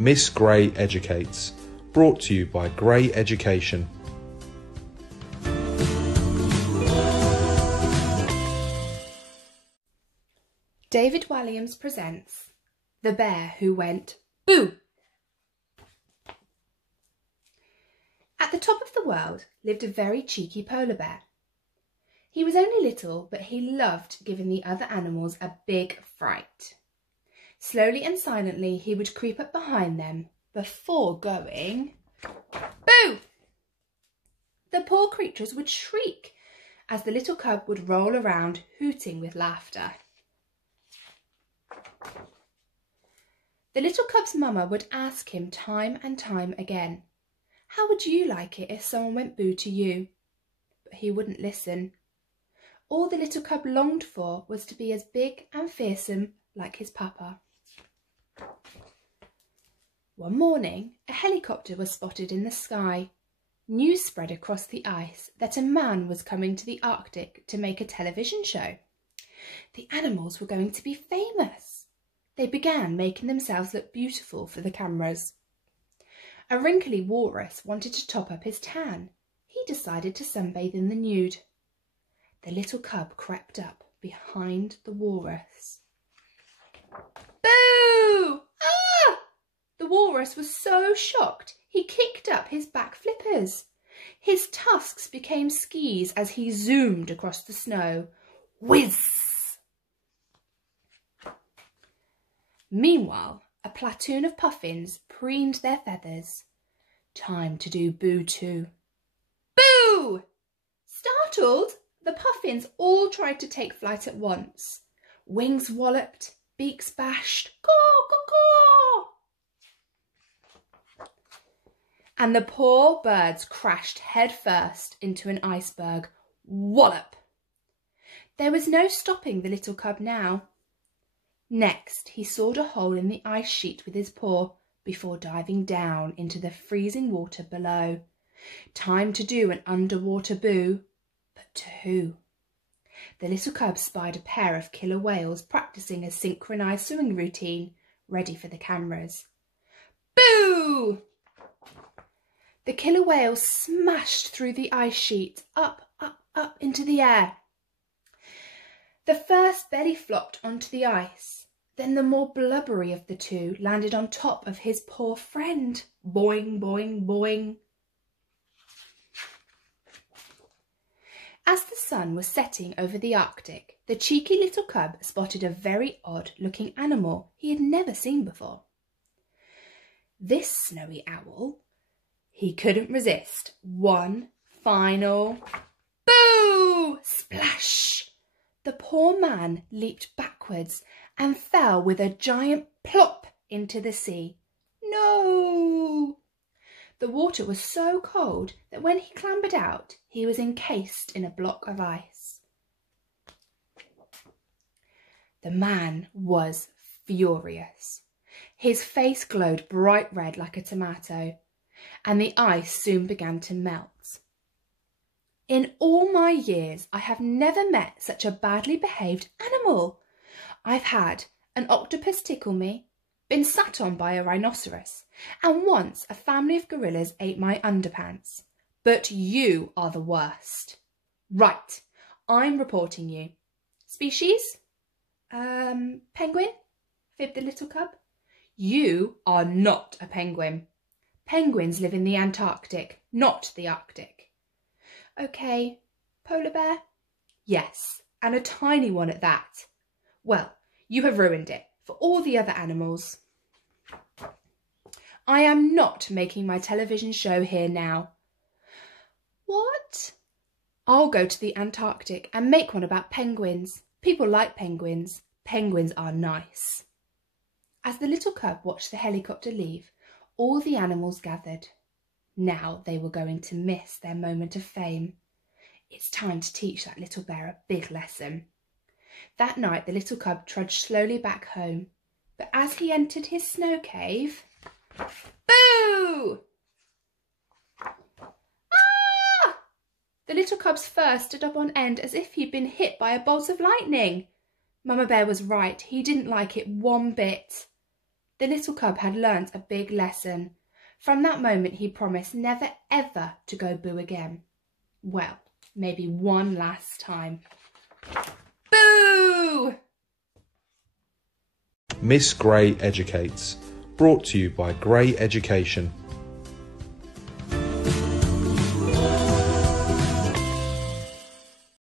Miss Gray Educates, brought to you by Gray Education. David Walliams presents The Bear Who Went Boo! At the top of the world lived a very cheeky polar bear. He was only little, but he loved giving the other animals a big fright. Slowly and silently he would creep up behind them before going boo! The poor creatures would shriek as the little cub would roll around hooting with laughter. The little cub's mama would ask him time and time again, "How would you like it if someone went boo to you?" But he wouldn't listen. All the little cub longed for was to be as big and fearsome like his papa. One morning, a helicopter was spotted in the sky. News spread across the ice that a man was coming to the Arctic to make a television show. The animals were going to be famous. They began making themselves look beautiful for the cameras. A wrinkly walrus wanted to top up his tan. He decided to sunbathe in the nude. The little cub crept up behind the walrus. Boo! Ah! The walrus was so shocked he kicked up his back flippers. His tusks became skis as he zoomed across the snow. Whiz! Meanwhile, a platoon of puffins preened their feathers. Time to do boo too. Boo! Startled, the puffins all tried to take flight at once. Wings walloped, beaks bashed, caw, caw, caw. And the poor birds crashed head first into an iceberg. Wallop! There was no stopping the little cub now. Next, he sawed a hole in the ice sheet with his paw before diving down into the freezing water below. Time to do an underwater boo, but to who? The little cub spied a pair of killer whales practicing a synchronised swimming routine, ready for the cameras. Boo! The killer whales smashed through the ice sheet, up, up, up into the air. The first belly flopped onto the ice. Then the more blubbery of the two landed on top of his poor friend. Boing, boing, boing. As the sun was setting over the Arctic, the cheeky little cub spotted a very odd-looking animal he had never seen before. This snowy owl, he couldn't resist. One final boo! Splash! The poor man leaped backwards and fell with a giant plop into the sea. No! The water was so cold that when he clambered out, he was encased in a block of ice. The man was furious. His face glowed bright red like a tomato, and the ice soon began to melt. In all my years, I have never met such a badly behaved animal. I've had an octopus tickle me, been sat on by a rhinoceros, and once a family of gorillas ate my underpants. But you are the worst. Right, I'm reporting you. Species? Penguin? Fibbed the little cub. You are not a penguin. Penguins live in the Antarctic, not the Arctic. Okay, polar bear? Yes, and a tiny one at that. Well, you have ruined it for all the other animals. I am not making my television show here now. What? I'll go to the Antarctic and make one about penguins. People like penguins. Penguins are nice. As the little cub watched the helicopter leave, all the animals gathered. Now they were going to miss their moment of fame. It's time to teach that little bear a big lesson. That night the little cub trudged slowly back home, but as he entered his snow cave, boo! Ah! The little cub's fur stood up on end as if he'd been hit by a bolt of lightning. Mama Bear was right, he didn't like it one bit. The little cub had learnt a big lesson. From that moment he promised never ever to go boo again. Well, maybe one last time. Boo! Miss Gray Educates, brought to you by Gray Education.